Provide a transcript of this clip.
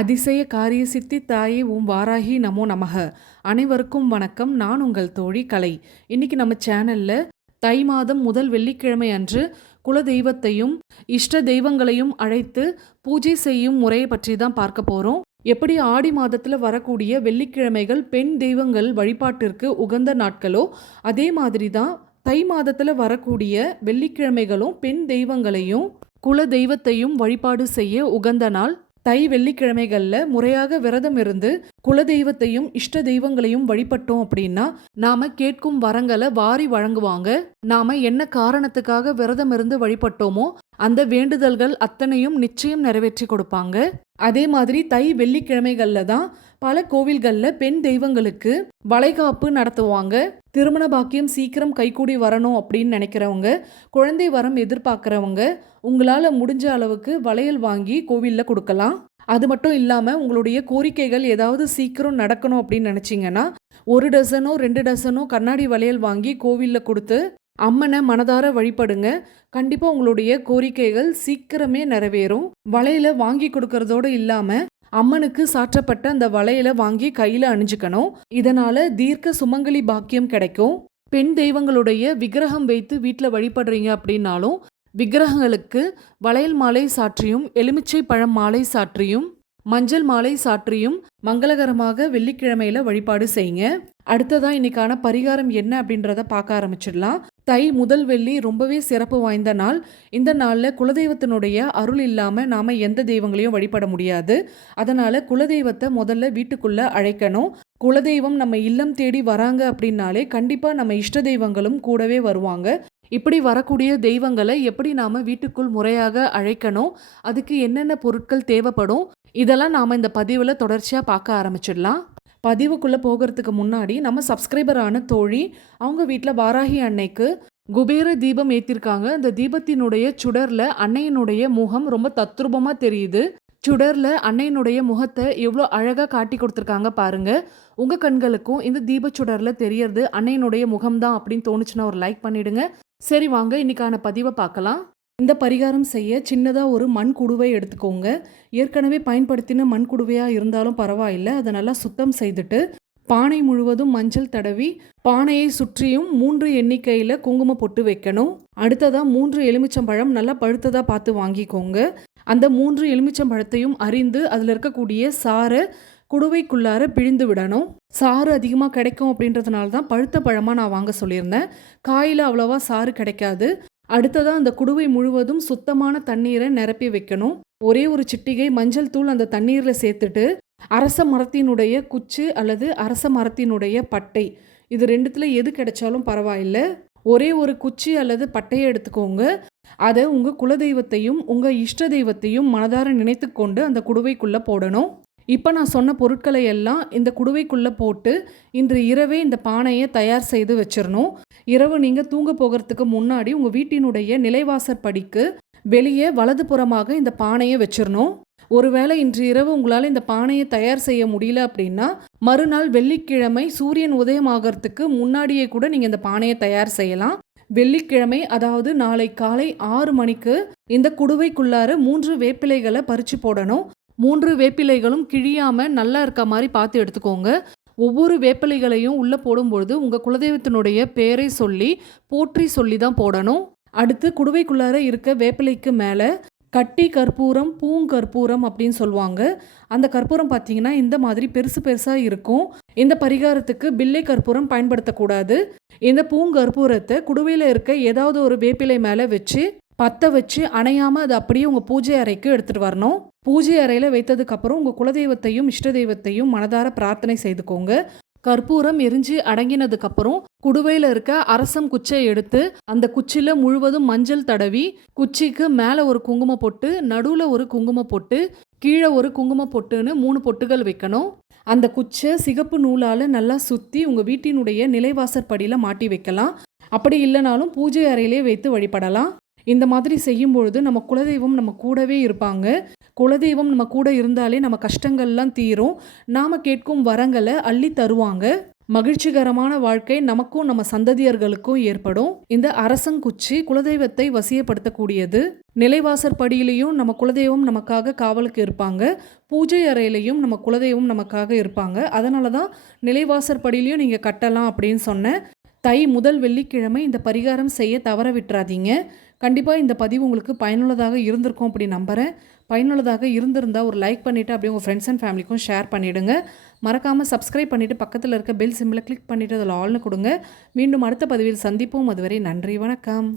அதிசய காரிய சித்தி தாயே ஓம் வாராகி நமோ நமக. அனைவருக்கும் வணக்கம். நான் உங்கள் தோழி கலை. இன்னைக்கு நம்ம சேனல்ல தை மாதம் முதல் வெள்ளிக்கிழமை அன்று குல தெய்வத்தையும் இஷ்ட தெய்வங்களையும் அழைத்து பூஜை செய்யும் முறையை பற்றி தான் பார்க்க போறோம். எப்படி ஆடி மாதத்துல வரக்கூடிய வெள்ளிக்கிழமைகள் பெண் தெய்வங்கள் வழிபாட்டிற்கு உகந்த நாட்களோ, அதே மாதிரி தான் தை மாதத்துல வரக்கூடிய வெள்ளிக்கிழமைகளும் பெண் தெய்வங்களையும் குல தெய்வத்தையும் வழிபாடு செய்ய உகந்த நாள். தை வெள்ளிக்கிழமைகள்ல முறையாக விரதம் இருந்து குலதெய்வத்தையும் இஷ்ட தெய்வங்களையும் வழிபட்டோம் அப்படின்னா நாம கேட்கும் வரங்களை வாரி வழங்குவாங்க. நாம என்ன காரணத்துக்காக விரதம் இருந்து வழிபட்டோமோ அந்த வேண்டுதல்கள் அத்தனையும் நிச்சயம் நிறைவேற்றி கொடுப்பாங்க. அதே மாதிரி தை வெள்ளிக்கிழமைகள்ல தான் பல கோவில்கள்ல பெண் தெய்வங்களுக்கு வளைகாப்பு நடத்துவாங்க. திருமண பாக்கியம் சீக்கிரம் கைகூடி வரணும் அப்படின்னு நினைக்கிறவங்க, குழந்தை வரம் எதிர்பார்க்குறவங்க உங்களால் முடிஞ்ச அளவுக்கு வளையல் வாங்கி கோவிலில் கொடுக்கலாம். அது மட்டும் இல்லாமல் உங்களுடைய கோரிக்கைகள் ஏதாவது சீக்கிரம் நடக்கணும் அப்படின்னு நினச்சிங்கன்னா 1 டசனோ 2 டசனோ கண்ணாடி வளையல் வாங்கி கோவிலில் கொடுத்து அம்மனை மனதார வழிபடுங்க. கண்டிப்பாக உங்களுடைய கோரிக்கைகள் சீக்கிரமே நிறைவேறும். வளையலை வாங்கி கொடுக்கறதோடு இல்லாமல் அம்மனுக்கு சாற்றப்பட்ட அந்த வளையலை வாங்கி கையில் அணிஞ்சுக்கணும். இதனால தீர்க்க சுமங்கலி பாக்கியம் கிடைக்கும். பெண் தெய்வங்களுடைய விக்கிரகம் வைத்து வீட்டில் வழிபடுறீங்க அப்படின்னாலும் விக்கிரகங்களுக்கு வளையல் மாலை சாற்றியும் எலுமிச்சை பழம் மாலை சாற்றியும் மஞ்சள் மாலை சாற்றியும் மங்களகரமாக வெள்ளிக்கிழமையில வழிபாடு செய்யுங்க. அடுத்ததா இன்னைக்கான பரிகாரம் என்ன அப்படின்றத பார்க்க ஆரம்பிச்சிடலாம். தை முதல் வெள்ளி ரொம்பவே சிறப்பு வாய்ந்த நாள். இந்த நாளில் குலதெய்வத்தினுடைய அருள் இல்லாமல் நாம் எந்த தெய்வங்களையும் வழிபட முடியாது. அதனால் குலதெய்வத்தை முதல்ல வீட்டுக்குள்ளே அழைக்கணும். குலதெய்வம் நம்ம இல்லம் தேடி வராங்க அப்படின்னாலே கண்டிப்பாக நம்ம இஷ்ட தெய்வங்களும் கூடவே வருவாங்க. இப்படி வரக்கூடிய தெய்வங்களை எப்படி நாம் வீட்டுக்குள் முறையாக அழைக்கணும், அதுக்கு என்னென்ன பொருட்கள் தேவைப்படும், இதெல்லாம் நாம் இந்த பதிவில் தொடர்ச்சியாக பார்க்க ஆரம்பிச்சிடலாம். பதிவுக்குள்ளே போகிறதுக்கு முன்னாடி நம்ம சப்ஸ்கிரைபரான தோழி அவங்க வீட்டில் வாராகி அன்னைக்கு குபேர தீபம் ஏற்றிருக்காங்க. அந்த தீபத்தினுடைய சுடரில் அன்னையினுடைய முகம் ரொம்ப தத்ரூபமாக தெரியுது. சுடரில் அன்னையினுடைய முகத்தை எவ்வளோ அழகாக காட்டி கொடுத்துருக்காங்க பாருங்க. உங்கள் கண்களுக்கும் இந்த தீப சுடரில் தெரியறது அன்னையினுடைய முகம்தான் அப்படின்னு தோணுச்சுன்னா ஒரு லைக் பண்ணிடுங்க. சரி வாங்க இன்னைக்கான பதிவை பார்க்கலாம். இந்த பரிகாரம் செய்ய சின்னதாக ஒரு மண் குடுவை எடுத்துக்கோங்க. ஏற்கனவே பயன்படுத்தின மண் குடுவையாக இருந்தாலும் பரவாயில்லை. அதை நல்லா சுத்தம் செய்துட்டு பானை முழுவதும் மஞ்சள் தடவி பானையை சுற்றியும் 3 எண்ணிக்கையில் குங்குமம் பொட்டு வைக்கணும். அடுத்ததாக 3 எலுமிச்சம்பழம் நல்லா பழுத்ததாக பார்த்து வாங்கிக்கோங்க. அந்த 3 எலுமிச்சம்பழத்தையும் அரிந்து அதில் இருக்கக்கூடிய சாறை குடுவைக்குள்ளார பிழிந்து விடணும். சாறு அதிகமாக கிடைக்கும் அப்படின்றதுனால தான் பழுத்த பழமாக நான் வாங்க சொல்லியிருந்தேன். காயில் அவ்வளோவா சாறு கிடைக்காது. அடுத்ததாக அந்த குடுவை முழுவதும் சுத்தமான தண்ணீரை நிரப்பி வைக்கணும். ஒரே ஒரு சிட்டிகை மஞ்சள் தூள் அந்த தண்ணீரில் சேர்த்துட்டு அரச மரத்தினுடைய குச்சி அல்லது அரச மரத்தினுடைய பட்டை, இது ரெண்டுத்தில் எது கிடைச்சாலும் பரவாயில்லை. ஒரே ஒரு குச்சி அல்லது பட்டையை எடுத்துக்கோங்க. அதை உங்கள் குலதெய்வத்தையும் உங்கள் இஷ்ட தெய்வத்தையும் மனதார நினைத்து கொண்டு அந்த குடுவைக்குள்ளே போடணும். இப்போ நான் சொன்ன பொருட்களை எல்லாம் இந்த குடுவைக்குள்ளே போட்டு இன்று இரவே இந்த பானையை தயார் செய்து வச்சிடணும். இரவு நீங்கள் தூங்க போகிறதுக்கு முன்னாடி உங்கள் வீட்டினுடைய நிலைவாசற்படிக்கு வெளியே வலதுபுறமாக இந்த பானையை வச்சிடணும். ஒருவேளை இன்று இரவு உங்களால் இந்த பானையை தயார் செய்ய முடியல அப்படின்னா மறுநாள் வெள்ளிக்கிழமை சூரியன் உதயமாகறதுக்கு முன்னாடியே கூட நீங்கள் இந்த பானையை தயார் செய்யலாம். வெள்ளிக்கிழமை அதாவது நாளை காலை 6 மணிக்கு இந்த குடுவைக்குள்ளார 3 வேப்பிலைகளை பறித்து போடணும். 3 வேப்பிலைகளும் கிழியாமல் நல்லா இருக்க மாதிரி பார்த்து எடுத்துக்கோங்க. ஒவ்வொரு வேப்பிலைகளையும் உள்ளே போடும்பொழுது உங்கள் குலதெய்வத்தினுடைய பேரை சொல்லி போற்றி சொல்லி தான் போடணும். அடுத்து குடுவைக்குள்ளார இருக்க வேப்பிலைக்கு மேலே கட்டி கற்பூரம் பூங்கற்பூரம் அப்படின்னு சொல்லுவாங்க. அந்த கற்பூரம் பார்த்தீங்கன்னா இந்த மாதிரி பெருசு பெருசாக இருக்கும். இந்த பரிகாரத்துக்கு பில்லை கற்பூரம் பயன்படுத்தக்கூடாது. இந்த பூங்கற்பூரத்தை குடுவையில் இருக்க ஏதாவது ஒரு வேப்பிலை மேலே வச்சு பற்ற வச்சு அணையாமல் அது அப்படியே உங்கள் பூஜை அறைக்கு எடுத்துகிட்டு வரணும். பூஜை அறையில் வைத்ததுக்கப்புறம் உங்கள் குலதெய்வத்தையும் இஷ்ட தெய்வத்தையும் மனதார பிரார்த்தனை செய்துக்கோங்க. கற்பூரம் எரிஞ்சு அடங்கினதுக்கப்புறம் குடுவையில் இருக்க அரசம் குச்சை எடுத்து அந்த குச்சியில் முழுவதும் மஞ்சள் தடவி குச்சிக்கு மேலே ஒரு குங்கும பொட்டு, நடுவில் ஒரு குங்கும பொட்டு, கீழே ஒரு குங்கும பொட்டுன்னு 3 பொட்டுகள் வைக்கணும். அந்த குச்சை சிகப்பு நூலால் நல்லா சுற்றி உங்கள் வீட்டினுடைய நிலைவாசற்படியில் மாட்டி வைக்கலாம். அப்படி இல்லைனாலும் பூஜை அறையிலே வைத்து வழிபடலாம். இந்த மாதிரி செய்யும் பொழுது நம்ம குலதெய்வம் நம்ம கூடவே இருப்பாங்க. குலதெய்வம் நம்ம கூட இருந்தாலே நம்ம கஷ்டங்கள்லாம் தீரும். நாம் கேட்கும் வரங்களை அள்ளி தருவாங்க. மகிழ்ச்சிகரமான வாழ்க்கை நமக்கும் நம்ம சந்ததியர்களுக்கும் ஏற்படும். இந்த அரசங்குச்சி குலதெய்வத்தை வசியப்படுத்தக்கூடியது. நிலைவாசற்படியிலையும் நம்ம குலதெய்வம் நமக்காக காவலுக்கு இருப்பாங்க. பூஜை அறையிலையும் நம்ம குலதெய்வம் நமக்காக இருப்பாங்க. அதனால தான் நிலைவாசற்படியிலையும் நீங்கள் கட்டலாம் அப்படின்னு சொன்னேன். தை முதல் வெள்ளிக்கிழமை இந்த பரிகாரம் செய்ய தவற விட்டுறாதீங்க. கண்டிப்பாக இந்த பதிவு உங்களுக்கு பயனுள்ளதாக இருந்திருக்கும் அப்படி நம்புகிறேன். பயனுள்ளதாக இருந்திருந்தால் ஒரு லைக் பண்ணிவிட்டு அப்படியே உங்கள் ஃப்ரெண்ட்ஸ் அண்ட் ஃபேமிலிக்கும் ஷேர் பண்ணிவிடுங்க. மறக்காமல் சப்ஸ்கிரைப் பண்ணிவிட்டு பக்கத்தில் இருக்க பெல் சிம்பிளை கிளிக் பண்ணிவிட்டு அதில் ஆல்னு கொடுங்க. மீண்டும் அடுத்த பதிவில் சந்திப்போம். அதுவரை நன்றி, வணக்கம்.